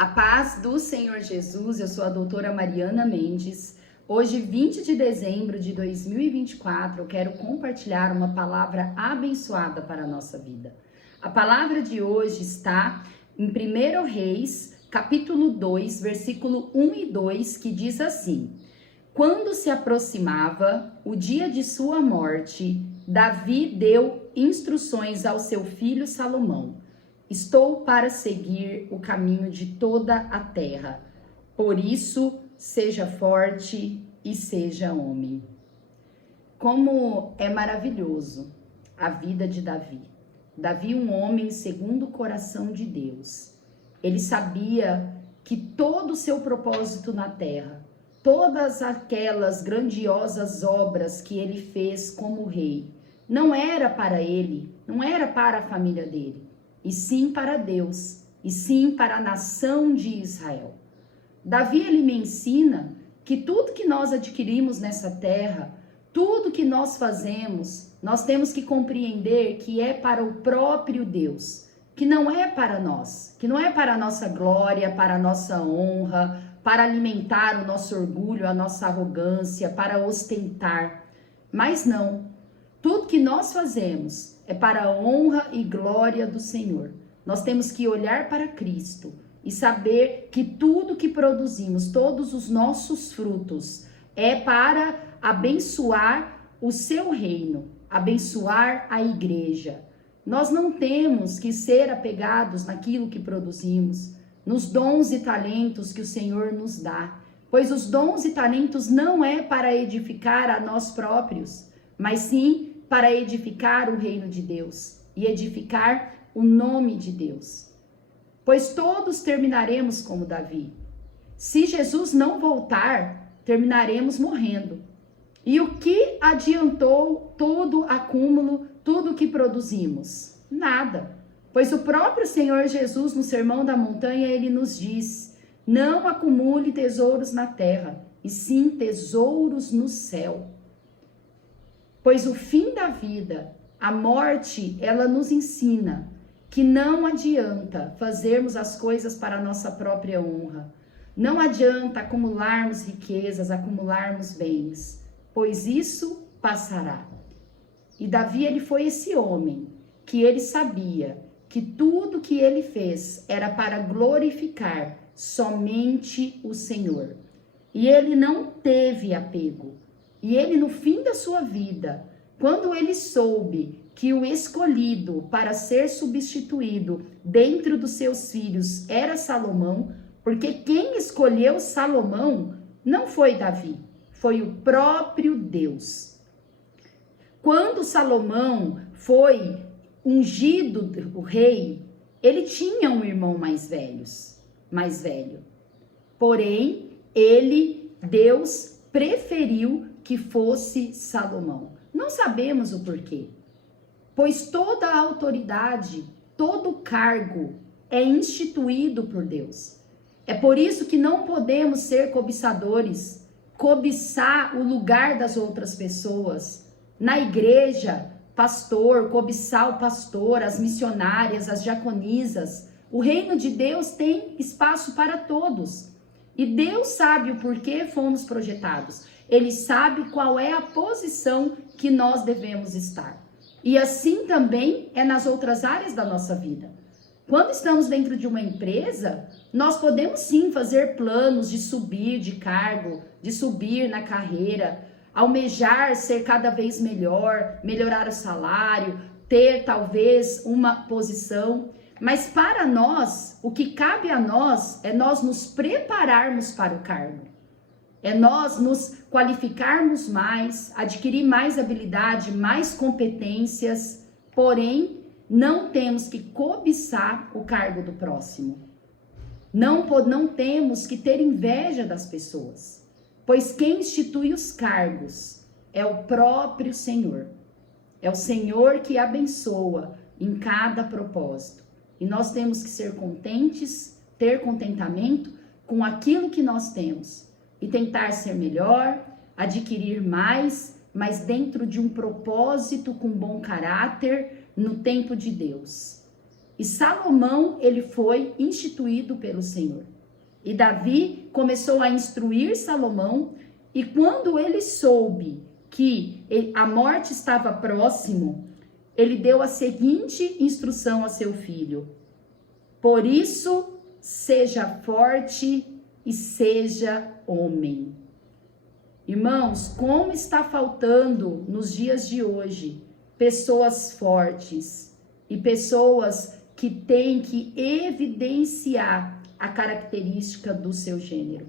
A paz do Senhor Jesus, eu sou a doutora Mariana Mendes. Hoje, 20 de dezembro de 2024, eu quero compartilhar uma palavra abençoada para a nossa vida. A palavra de hoje está em 1 Reis, capítulo 2, versículo 1 e 2, que diz assim: Quando se aproximava o dia de sua morte, Davi deu instruções ao seu filho Salomão. Estou para seguir o caminho de toda a terra. Por isso, seja forte e seja homem. Como é maravilhoso a vida de Davi. Davi, um homem segundo o coração de Deus. Ele sabia que todo o seu propósito na terra, todas aquelas grandiosas obras que ele fez como rei, não era para ele, não era para a família dele, e sim para Deus, e sim para a nação de Israel. Davi, ele me ensina que tudo que nós adquirimos nessa terra, tudo que nós fazemos, nós temos que compreender que é para o próprio Deus, que não é para nós, que não é para a nossa glória, para a nossa honra, para alimentar o nosso orgulho, a nossa arrogância, para ostentar. Mas não, tudo que nós fazemos é para a honra e glória do Senhor. Nós temos que olhar para Cristo e saber que tudo que produzimos, todos os nossos frutos, é para abençoar o seu reino, abençoar a igreja. Nós não temos que ser apegados naquilo que produzimos, nos dons e talentos que o Senhor nos dá, pois os dons e talentos não é para edificar a nós próprios, mas sim para edificar o reino de Deus e edificar o nome de Deus. Pois todos terminaremos como Davi. Se Jesus não voltar, terminaremos morrendo. E o que adiantou todo acúmulo, tudo que produzimos? Nada. Pois o próprio Senhor Jesus, no Sermão da Montanha, ele nos diz: não acumule tesouros na terra, e sim tesouros no céu. Pois o fim da vida, a morte, ela nos ensina que não adianta fazermos as coisas para a nossa própria honra. Não adianta acumularmos riquezas, acumularmos bens, pois isso passará. E Davi, ele foi esse homem que ele sabia que tudo que ele fez era para glorificar somente o Senhor. E ele não teve apego. E ele, no fim da sua vida, quando ele soube que o escolhido para ser substituído dentro dos seus filhos era Salomão, porque quem escolheu Salomão não foi Davi, foi o próprio Deus. Quando Salomão foi ungido o rei, ele tinha um irmão mais velho. Porém, Deus preferiu que fosse Salomão. Não sabemos o porquê, pois toda a autoridade, todo cargo é instituído por Deus. É por isso que não podemos ser cobiçadores, cobiçar o lugar das outras pessoas. Na igreja, pastor, cobiçar o pastor, as missionárias, as diaconisas. O reino de Deus tem espaço para todos. E Deus sabe o porquê fomos projetados. Ele sabe qual é a posição que nós devemos estar. E assim também é nas outras áreas da nossa vida. Quando estamos dentro de uma empresa, nós podemos sim fazer planos de subir de cargo, de subir na carreira, almejar ser cada vez melhor, melhorar o salário, ter talvez uma posição. Mas para nós, o que cabe a nós é nós nos prepararmos para o cargo. É nós nos qualificarmos mais, adquirir mais habilidade, mais competências, porém, não temos que cobiçar o cargo do próximo. Não temos que ter inveja das pessoas, pois quem institui os cargos é o próprio Senhor. É o Senhor que abençoa em cada propósito. E nós temos que ser contentes, ter contentamento com aquilo que nós temos. E tentar ser melhor, adquirir mais, mas dentro de um propósito com bom caráter, no tempo de Deus. E Salomão, ele foi instituído pelo Senhor. E Davi começou a instruir Salomão, e quando ele soube que a morte estava próximo, ele deu a seguinte instrução a seu filho: por isso, seja forte e seja homem. Irmãos, como está faltando nos dias de hoje pessoas fortes e pessoas que têm que evidenciar a característica do seu gênero.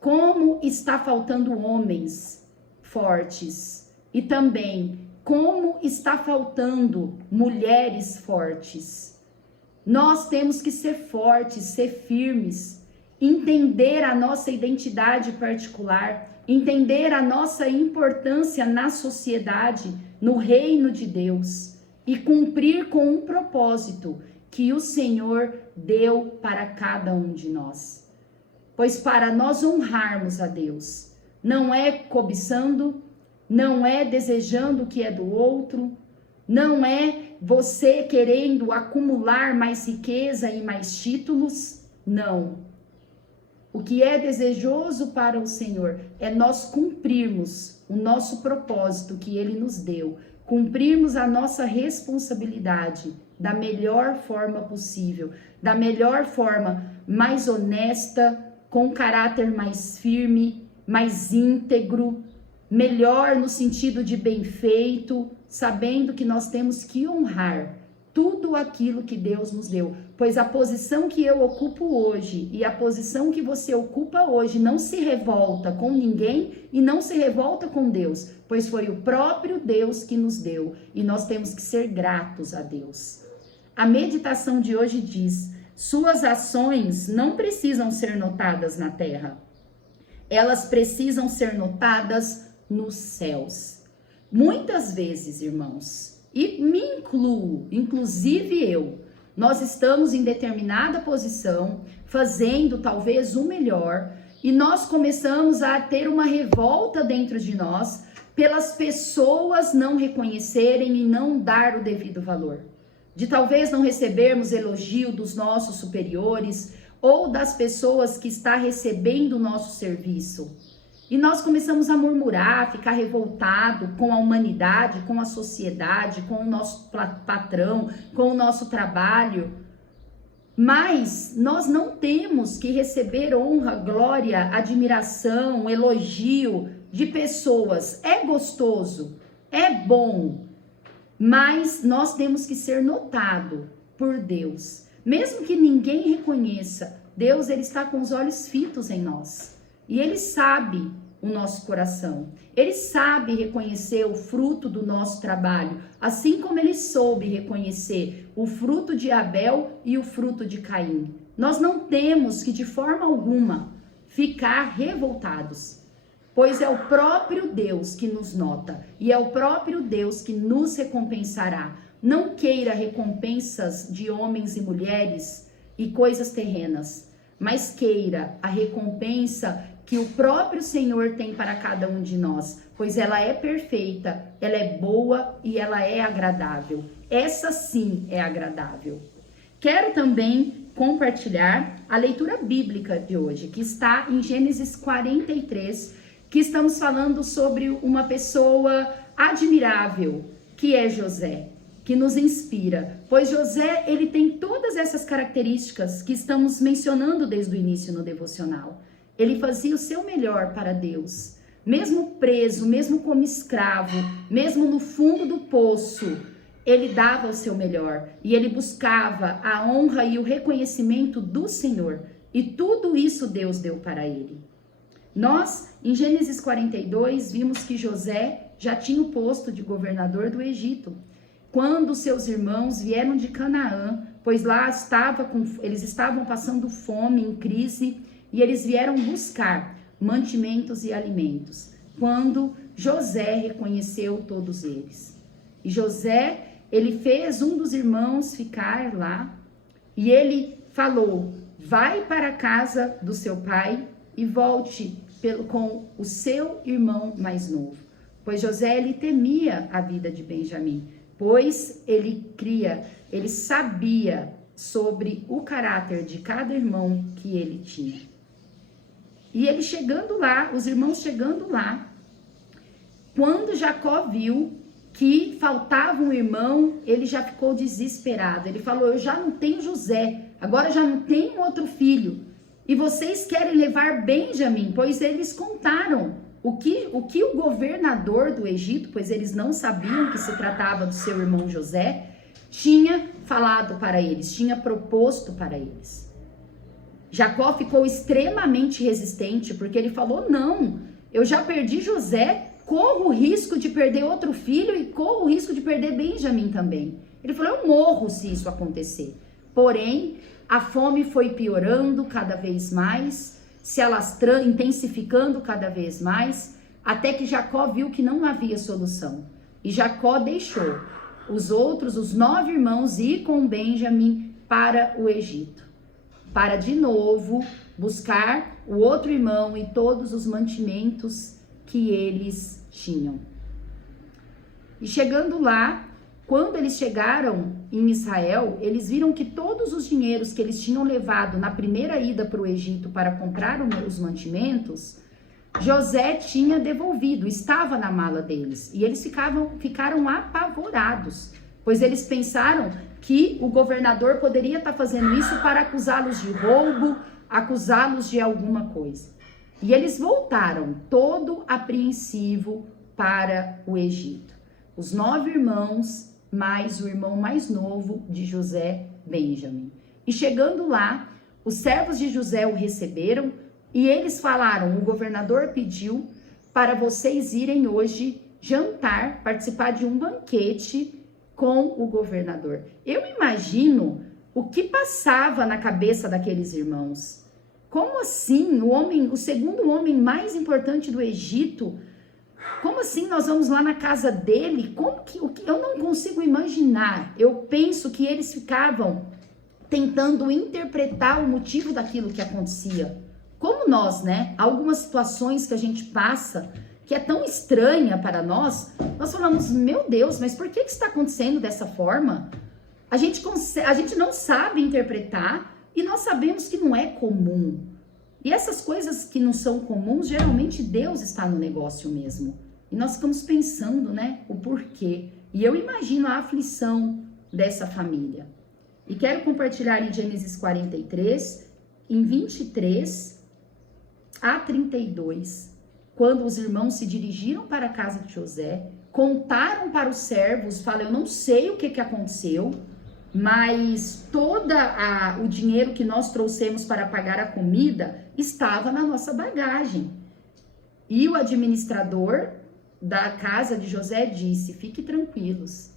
Como está faltando homens fortes e também como está faltando mulheres fortes. Nós temos que ser fortes, ser firmes, entender a nossa identidade particular, entender a nossa importância na sociedade, no reino de Deus e cumprir com um propósito que o Senhor deu para cada um de nós. Pois para nós honrarmos a Deus, não é cobiçando, não é desejando o que é do outro, não é você querendo acumular mais riqueza e mais títulos, não. O que é desejoso para o Senhor é nós cumprirmos o nosso propósito que Ele nos deu, cumprirmos a nossa responsabilidade da melhor forma possível, da melhor forma mais honesta, com caráter mais firme, mais íntegro, melhor no sentido de bem feito, sabendo que nós temos que honrar tudo aquilo que Deus nos deu, pois a posição que eu ocupo hoje e a posição que você ocupa hoje não se revolta com ninguém e não se revolta com Deus, pois foi o próprio Deus que nos deu e nós temos que ser gratos a Deus. A meditação de hoje diz: suas ações não precisam ser notadas na terra, elas precisam ser notadas nos céus. Muitas vezes, irmãos, e me incluo, inclusive eu, nós estamos em determinada posição, fazendo talvez o melhor, e nós começamos a ter uma revolta dentro de nós pelas pessoas não reconhecerem e não dar o devido valor. De talvez não recebermos elogio dos nossos superiores ou das pessoas que está recebendo o nosso serviço. E nós começamos a murmurar, ficar revoltado com a humanidade, com a sociedade, com o nosso patrão, com o nosso trabalho. Mas nós não temos que receber honra, glória, admiração, elogio de pessoas. É gostoso, é bom, mas nós temos que ser notado por Deus. Mesmo que ninguém reconheça, Deus, ele está com os olhos fitos em nós. E ele sabe o nosso coração. Ele sabe reconhecer o fruto do nosso trabalho, assim como ele soube reconhecer o fruto de Abel e o fruto de Caim. Nós não temos que, de forma alguma, ficar revoltados, pois é o próprio Deus que nos nota e é o próprio Deus que nos recompensará. Não queira recompensas de homens e mulheres e coisas terrenas, mas queira a recompensa que o próprio Senhor tem para cada um de nós, pois ela é perfeita, ela é boa e ela é agradável. Essa sim é agradável. Quero também compartilhar a leitura bíblica de hoje, que está em Gênesis 43, que estamos falando sobre uma pessoa admirável, que é José, que nos inspira, pois José, ele tem todas essas características que estamos mencionando desde o início no devocional. Ele fazia o seu melhor para Deus, mesmo preso, mesmo como escravo, mesmo no fundo do poço, ele dava o seu melhor e ele buscava a honra e o reconhecimento do Senhor, e tudo isso Deus deu para ele. Nós, em Gênesis 42, vimos que José já tinha o posto de governador do Egito, quando seus irmãos vieram de Canaã, pois lá eles estavam passando fome, em crise, e eles vieram buscar mantimentos e alimentos, quando José reconheceu todos eles. E José, ele fez um dos irmãos ficar lá, e ele falou: vai para a casa do seu pai e volte com o seu irmão mais novo. Pois José, ele temia a vida de Benjamim, pois ele sabia sobre o caráter de cada irmão que ele tinha. E ele chegando lá, os irmãos chegando lá, quando Jacó viu que faltava um irmão, ele já ficou desesperado. Ele falou: eu já não tenho José, agora já não tenho outro filho. E vocês querem levar Benjamim? Pois eles contaram o que o governador do Egito, pois eles não sabiam que se tratava do seu irmão José, tinha falado para eles, tinha proposto para eles. Jacó ficou extremamente resistente, porque ele falou: não, eu já perdi José, corro o risco de perder outro filho e corro o risco de perder Benjamim também. Ele falou: eu morro se isso acontecer. Porém, a fome foi piorando cada vez mais, se alastrando, intensificando cada vez mais, até que Jacó viu que não havia solução. E Jacó deixou os 9 irmãos ir com Benjamim para o Egito, para de novo buscar o outro irmão e todos os mantimentos que eles tinham. E chegando lá, quando eles chegaram em Israel, eles viram que todos os dinheiros que eles tinham levado na primeira ida para o Egito para comprar os mantimentos, José tinha devolvido, estava na mala deles. E eles ficaram apavorados, pois eles pensaram que o governador poderia estar fazendo isso para acusá-los de roubo, acusá-los de alguma coisa. E eles voltaram todo apreensivo para o Egito. Os 9 irmãos, mais o irmão mais novo de José, Benjamim. E chegando lá, os servos de José o receberam e eles falaram: o governador pediu para vocês irem hoje jantar, participar de um banquete com o governador. Eu imagino o que passava na cabeça daqueles irmãos. Como assim? O segundo homem mais importante do Egito, como assim nós vamos lá na casa dele? Eu não consigo imaginar. Eu penso que eles ficavam tentando interpretar o motivo daquilo que acontecia. Como nós, né? Algumas situações que a gente passa, que é tão estranha para nós falamos: meu Deus, mas por que está acontecendo dessa forma? A gente não sabe interpretar e nós sabemos que não é comum. E essas coisas que não são comuns, geralmente Deus está no negócio mesmo. E nós ficamos pensando, né, o porquê. E eu imagino a aflição dessa família. E quero compartilhar em Gênesis 43, em 23 a 32, quando os irmãos se dirigiram para a casa de José, contaram para os servos, falam: eu não sei o que aconteceu, mas todo o dinheiro que nós trouxemos para pagar a comida estava na nossa bagagem. E o administrador da casa de José disse: fique tranquilos,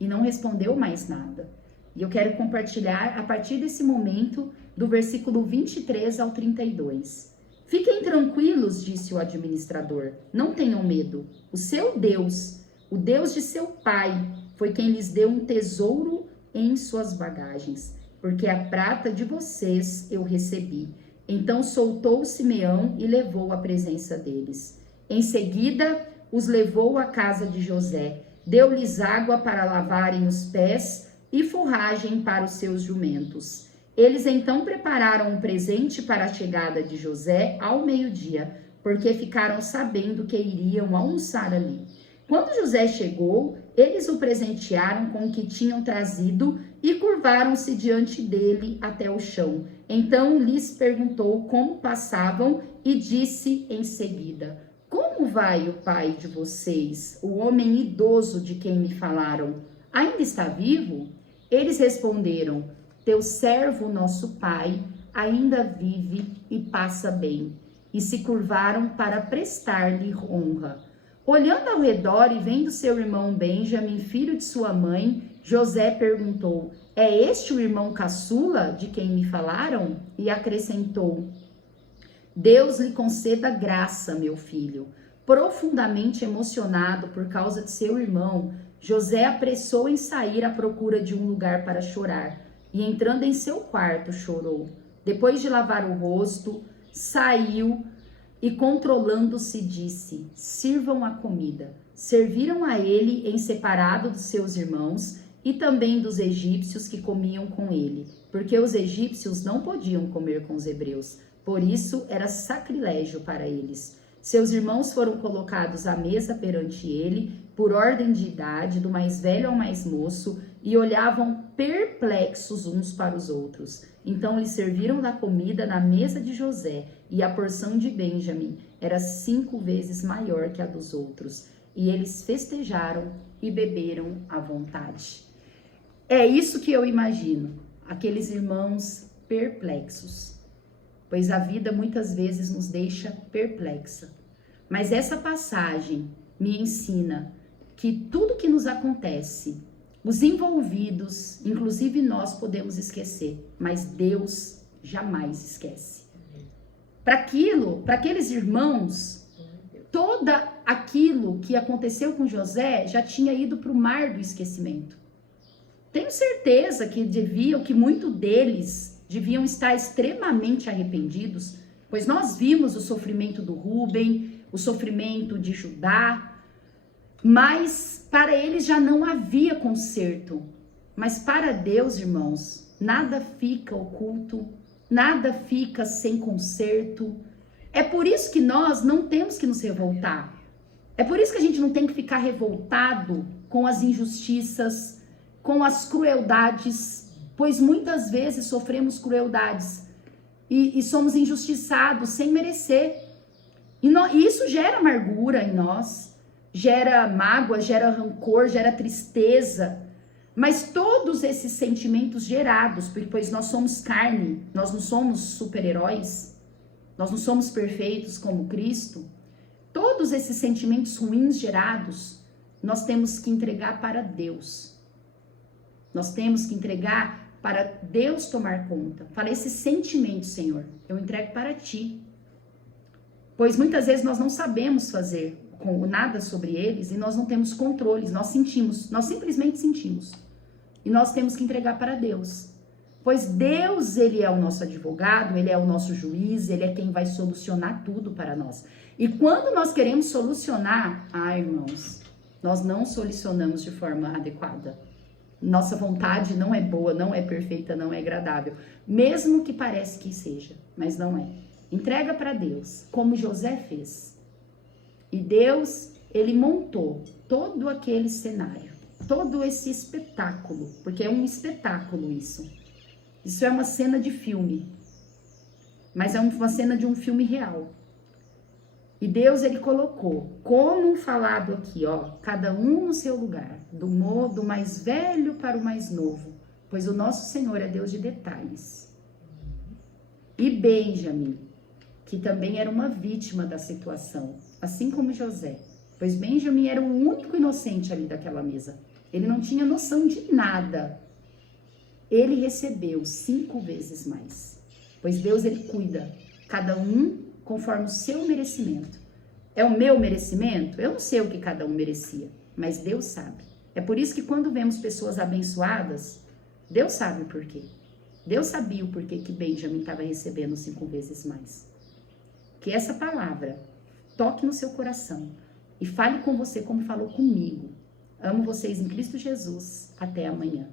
e não respondeu mais nada. E eu quero compartilhar a partir desse momento, do versículo 23 ao 32. Fiquem tranquilos, disse o administrador, não tenham medo. O seu Deus, o Deus de seu pai, foi quem lhes deu um tesouro em suas bagagens, porque a prata de vocês eu recebi. Então soltou Simeão e levou à presença deles. Em seguida, os levou à casa de José, deu-lhes água para lavarem os pés e forragem para os seus jumentos. Eles então prepararam um presente para a chegada de José ao meio-dia, porque ficaram sabendo que iriam almoçar ali. Quando José chegou, eles o presentearam com o que tinham trazido e curvaram-se diante dele até o chão. Então lhes perguntou como passavam e disse em seguida: como vai o pai de vocês, o homem idoso de quem me falaram? Ainda está vivo? Eles responderam: teu servo, nosso pai, ainda vive e passa bem. E se curvaram para prestar-lhe honra. Olhando ao redor e vendo seu irmão Benjamim, filho de sua mãe, José perguntou: é este o irmão caçula de quem me falaram? E acrescentou: Deus lhe conceda graça, meu filho. Profundamente emocionado por causa de seu irmão, José apressou em sair à procura de um lugar para chorar. E entrando em seu quarto, chorou. Depois de lavar o rosto, saiu e, controlando-se, disse: sirvam a comida. serviram a ele em separado dos seus irmãos e também dos egípcios que comiam com ele, porque os egípcios não podiam comer com os hebreus, por isso era sacrilégio para eles. Seus irmãos foram colocados à mesa perante ele, por ordem de idade, do mais velho ao mais moço, e olhavam perplexos uns para os outros. Então lhe serviram da comida na mesa de José, e a porção de Benjamim era 5 vezes maior que a dos outros. E eles festejaram e beberam à vontade. É isso que eu imagino, aqueles irmãos perplexos. Pois a vida muitas vezes nos deixa perplexa. Mas essa passagem me ensina que tudo que nos acontece, os envolvidos, inclusive nós podemos esquecer, mas Deus jamais esquece. Para aqueles irmãos, todo aquilo que aconteceu com José já tinha ido para o mar do esquecimento. Tenho certeza que muitos deles deviam estar extremamente arrependidos, pois nós vimos o sofrimento do Rúben, o sofrimento de Judá, mas para eles já não havia conserto. Mas para Deus, irmãos, nada fica oculto, nada fica sem conserto. É por isso que nós não temos que nos revoltar. É por isso que a gente não tem que ficar revoltado com as injustiças, com as crueldades, pois muitas vezes sofremos crueldades e somos injustiçados sem merecer. E isso gera amargura em nós, gera mágoa, gera rancor, gera tristeza. Mas todos esses sentimentos gerados, pois nós somos carne, nós não somos super-heróis, nós não somos perfeitos como Cristo. Todos esses sentimentos ruins gerados, nós temos que entregar para Deus. Nós temos que entregar para Deus tomar conta. Fala, esses sentimentos, Senhor, eu entrego para Ti. Pois muitas vezes nós não sabemos fazer nada sobre eles e nós não temos controles, nós simplesmente sentimos. E nós temos que entregar para Deus. Pois Deus, Ele é o nosso advogado, Ele é o nosso juiz, Ele é quem vai solucionar tudo para nós. E quando nós queremos solucionar, irmãos, nós não solucionamos de forma adequada. Nossa vontade não é boa, não é perfeita, não é agradável. Mesmo que pareça que seja, mas não é. Entrega para Deus, como José fez. E Deus, Ele montou todo aquele cenário, todo esse espetáculo, porque é um espetáculo isso. Isso é uma cena de filme, mas é uma cena de um filme real. E Deus, Ele colocou, como falado aqui, cada um no seu lugar, do mais velho para o mais novo, pois o nosso Senhor é Deus de detalhes. E Benjamim, que também era uma vítima da situação, assim como José, pois Benjamim era o único inocente ali daquela mesa. Ele não tinha noção de nada. Ele recebeu 5 vezes mais, pois Deus, Ele cuida, cada um conforme o seu merecimento. É o meu merecimento? Eu não sei o que cada um merecia, mas Deus sabe. É por isso que quando vemos pessoas abençoadas, Deus sabe o porquê. Deus sabia o porquê que Benjamim estava recebendo 5 vezes mais. Que essa palavra toque no seu coração e fale com você como falou comigo. Amo vocês em Cristo Jesus. Até amanhã.